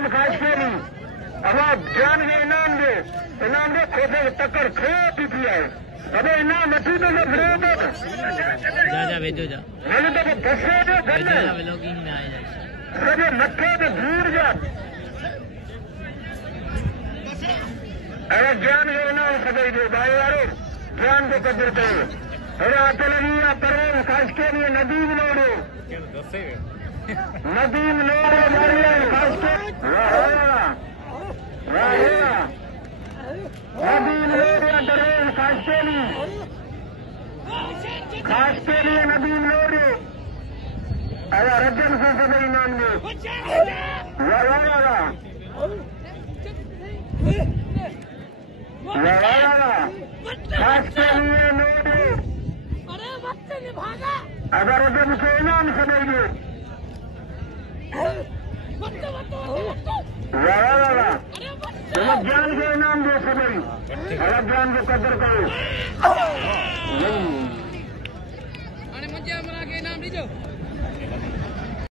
जरूर खास के नहीं अब आप जान गए इनाम दे खोदे टक्कर खो पीती है अबे इनाम मची तो मैं खड़े जा भेजो जा मैंने तो दसो जो करना व्लॉगिंग में आए सजे मथे पे दूर जा अरे जान गए इनाम खबर दो भाई यारो जान को कदर करो अरे आते लगी या करो खास के लिए नदीम लोड़ो मारिया खास के नदीम लोड़ो करो खास के लिए नदीम लोड़ो अरे रजन से सभी नाम दो खास के लिए लोड़ो अगर रजन से इनाम समझिए ज्ञान के इनाम दो सभी अगर ज्ञान को कदर करो मजा बना के इनाम दीजो